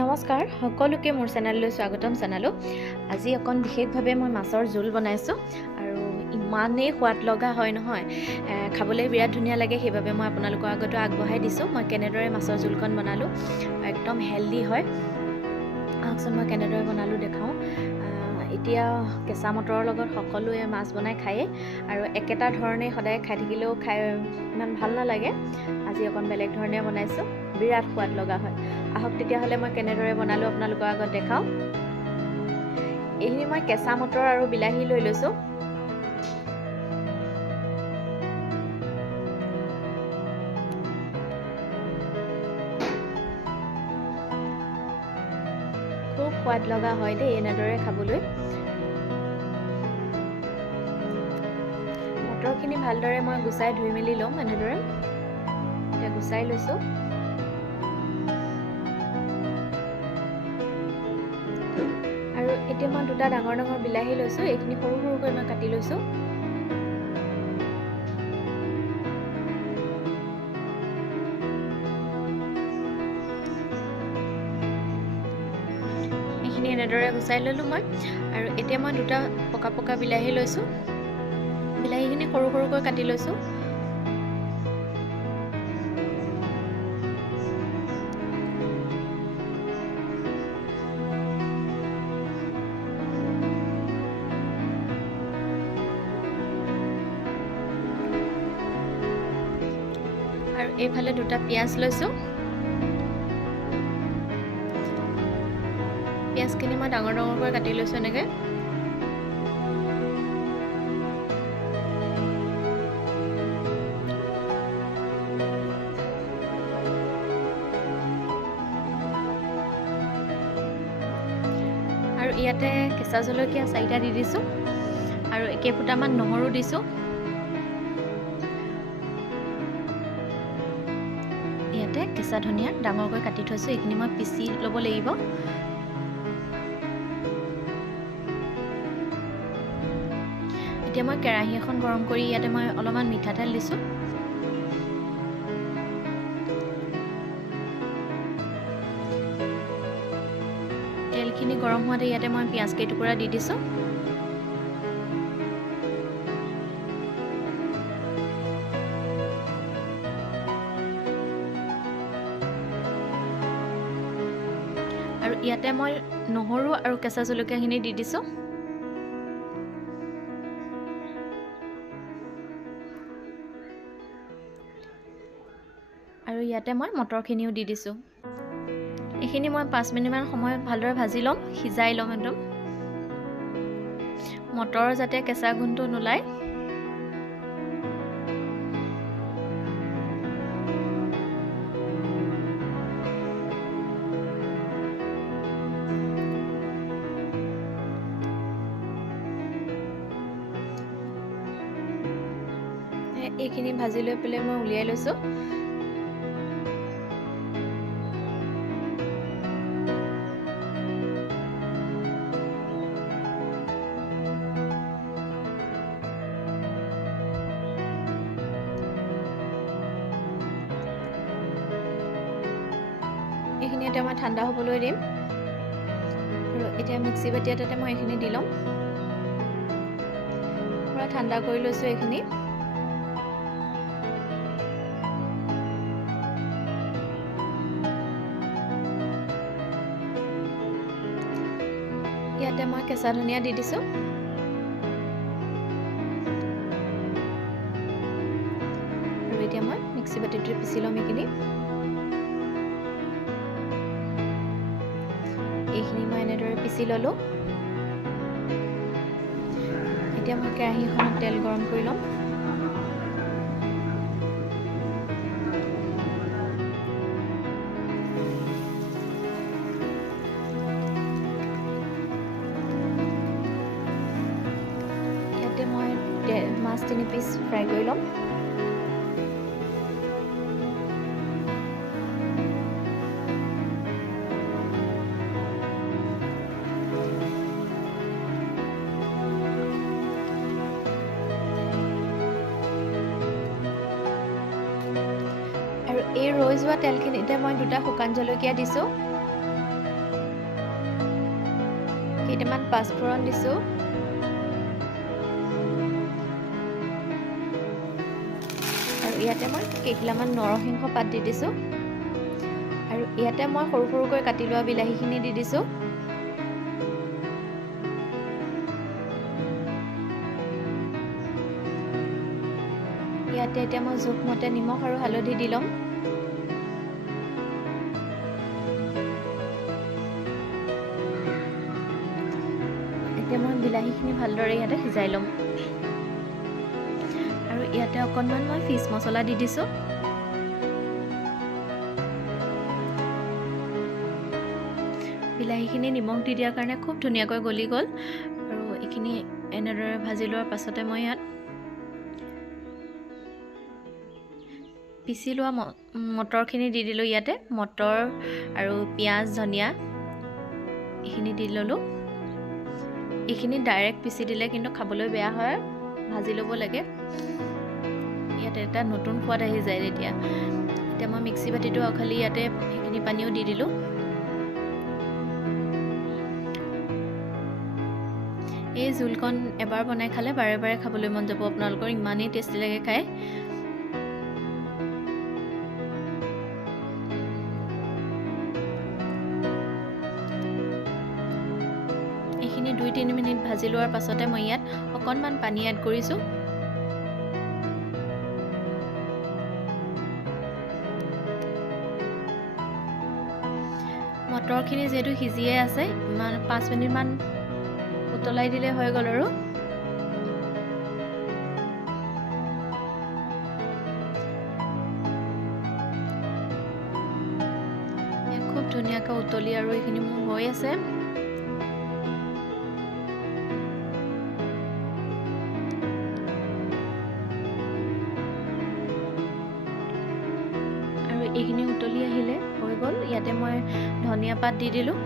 নমস্কাৰ সকলোকে মোৰ চেনেললৈ স্বাগতম জনালো। আজি অকণ বিশেষভাৱে মই মাছৰ জোল বনাইছোঁ আৰু ইমানেই সোৱাদ লগা হয় নহয়, খাবলৈ বিৰাট ধুনীয়া লাগে। সেইবাবে মই আপোনালোকৰ আগতো আগবঢ়াই দিছোঁ মই কেনেদৰে মাছৰ জোলকণ বনালোঁ। একদম হেল্ডি হয়। আহকচোন মই কেনেদৰে বনালোঁ দেখাওঁ। এতিয়া কেঁচা মটৰৰ লগত সকলোৱে মাছ বনাই খায়েই আৰু একেটা ধৰণে সদায় খাই থাকিলেও ইমান ভাল নালাগে। আজি অকণ বেলেগ ধৰণে বনাইছোঁ, বিৰাট সোৱাদ লগা হয়। আহক তেতিয়াহ'লে মই কেনেদৰে বনালোঁ আপোনালোকৰ আগত দেখাওঁ। এইখিনি মই কেঁচা মটৰ আৰু বিলাহী লৈ লৈছোঁ। খুব সোৱাদ লগা হয় দেই এনেদৰে খাবলৈ। মটৰখিনি ভালদৰে মই গুচাই ধুই মেলি ল'ম। এনেদৰে এতিয়া গুচাই লৈছোঁ। আৰু এতিয়া মই দুটা ডাঙৰ ডাঙৰ বিলাহী লৈছোঁ। এইখিনি সৰু সৰুকৈ মই কাটি লৈছোঁ। এইখিনি এনেদৰে গুচাই ল'লোঁ মই। আৰু এতিয়া মই দুটা পকা পকা বিলাহী লৈছোঁ। বিলাহীখিনি সৰু সৰুকৈ কাটি লৈছোঁ। আৰু এইফালে দুটা পিঁয়াজ লৈছোঁ। পিঁয়াজখিনি মই ডাঙৰ ডাঙৰকৈ কাটি লৈছোঁ এনেকৈ। আৰু ইয়াতে কেঁচা জলকীয়া 4টা দি দিছোঁ আৰু কেইফুটামান নহৰু দিছোঁ। ইয়াতে কেঁচা ধনিয়া ডাঙৰকৈ কাটি থৈছোঁ, এইখিনি মই পিচি ল'ব লাগিব। এতিয়া মই কেৰাহী এখন গৰম কৰি ইয়াতে মই অলপমান মিঠাতেল দিছোঁ। তেলখিনি গৰম হোৱাতে ইয়াতে মই পিঁয়াজ কেইটুকুৰা দি দিছোঁ। আৰু ইয়াতে মই নহৰু আৰু কেঁচা জলকীয়াখিনি দি দিছোঁ। আৰু ইয়াতে মই মটৰখিনিও দি দিছোঁ। এইখিনি মই 5 মিনিটমান সময় ভালদৰে ভাজি ল'ম, সিজাই ল'ম একদম। মটৰৰ যাতে কেঁচা গোন্ধটো নোলায়। এইখিনি ভাজি লৈ পেলাই মই উলিয়াই লৈছোঁ। এইখিনি এতিয়া মই ঠাণ্ডা হ'বলৈ দিম। আৰু এতিয়া মিক্সি বাতি এটাতে মই এইখিনি দি ল'ম। পূৰা ঠাণ্ডা কৰি লৈছোঁ এইখিনি। ইয়াতে মই কেঁচা ধনিয়া দি দিছোঁ। আৰু এতিয়া মই মিক্সি বাতিটোতে পিচি ল'ম এইখিনি। এইখিনি মই এনেদৰে পিচি ল'লোঁ। এতিয়া মই কেৰাহীখনত তেল গৰম কৰি ল'ম। ইয়াতে মই মাছ 3 পিচ ফ্ৰাই কৰি ল'ম। আৰু এই ৰৈ যোৱা তেলখিনিতে মই 2টা শুকান জলকীয়া দিছোঁ, কেইটামান পাঁচফোৰণ দিছোঁ, আৰু ইয়াতে মই কেইখিলামান নৰসিংহ পাত দি দিছোঁ, আৰু ইয়াতে মই সৰু সৰুকৈ কাটি লোৱা বিলাহীখিনি দি দিছোঁ। ইয়াতে এতিয়া মই জোখমতে নিমখ আৰু হালধি দি ল'ম। এতিয়া মই বিলাহীখিনি ভালদৰে ইয়াতে সিজাই ল'ম, আৰু ইয়াতে অকণমান মই ফিছ মছলা দি দিছোঁ। বিলাহীখিনি নিমখ দি দিয়াৰ কাৰণে খুব ধুনীয়াকৈ গলি গ'ল, আৰু এইখিনি এনেদৰে ভাজি লোৱাৰ পাছতে মই ইয়াত পিচি লোৱা মটৰখিনি দি দিলোঁ। ইয়াতে মটৰ আৰু পিঁয়াজ, ধনিয়া এইখিনি দি ল'লোঁ। এইখিনি ডাইৰেক্ট পিচি দিলে কিন্তু খাবলৈ বেয়া হয়, ভাজি ল'ব লাগে। ইয়াতে এটা নতুন সোৱাদ আহি যায় তেতিয়া। এতিয়া মই মিক্সি বাতিটো আখালি ইয়াতে সেইখিনি পানীও দি দিলোঁ। এই জোলকণ এবাৰ বনাই খালে বাৰে বাৰে খাবলৈ মন যাব আপোনালোকৰ, ইমানেই টেষ্টি লাগে খাই। এইখিনি 2-3 মিনিট ভাজি লোৱাৰ পাছতে মই ইয়াত অকণমান পানী এড কৰিছোঁ। মটৰখিনি যিহেতু সিজিয়ে আছে, 5 মিনিটমান উতলাই দিলে হৈ গ'ল। আৰু খুব ধুনীয়াকৈ উতলি আৰু এইখিনি মোৰ হৈ আছে। আৰু এইখিনি উতলি আহিলে হৈ গ'ল। ইয়াতে মই ধনিয়া পাত দি দিলোঁ,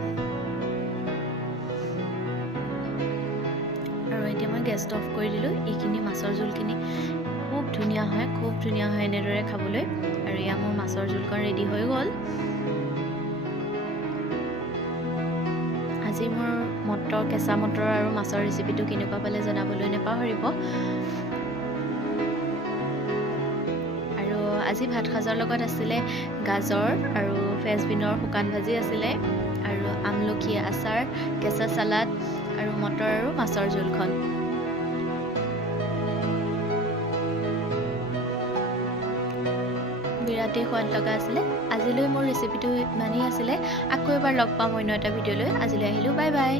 আৰু এতিয়া মই গেছটো অফ কৰি দিলোঁ। এইখিনি মাছৰ জোলখিনি খুব ধুনীয়া হয়, খুব ধুনীয়া হয় এনেদৰে খাবলৈ। আৰু এয়া মোৰ মাছৰ জোলকণ ৰেডি হৈ গ'ল। আজি মোৰ কেঁচা মটৰ আৰু মাছৰ ৰেচিপিটো কেনেকুৱা পালে জনাবলৈ নাপাহৰিব। আৰু আজি ভাত সাজৰ লগত আছিলে গাজৰ আৰু ফ্ৰেঞ্চবিনৰ শুকান ভাজি আছিলে, আৰু আমলখি আচাৰ, কেঁচা চালাড, আৰু মটৰ আৰু মাছৰ জোলখন। বিৰাটেই সোৱাদ লগা আছিলে। আজিলৈ মোৰ ৰেচিপিটো ইমানেই আছিলে। আকৌ এবাৰ লগ পাম অন্য এটা ভিডিঅ'লৈ। আজিলৈ আহিলোঁ, বাই বাই।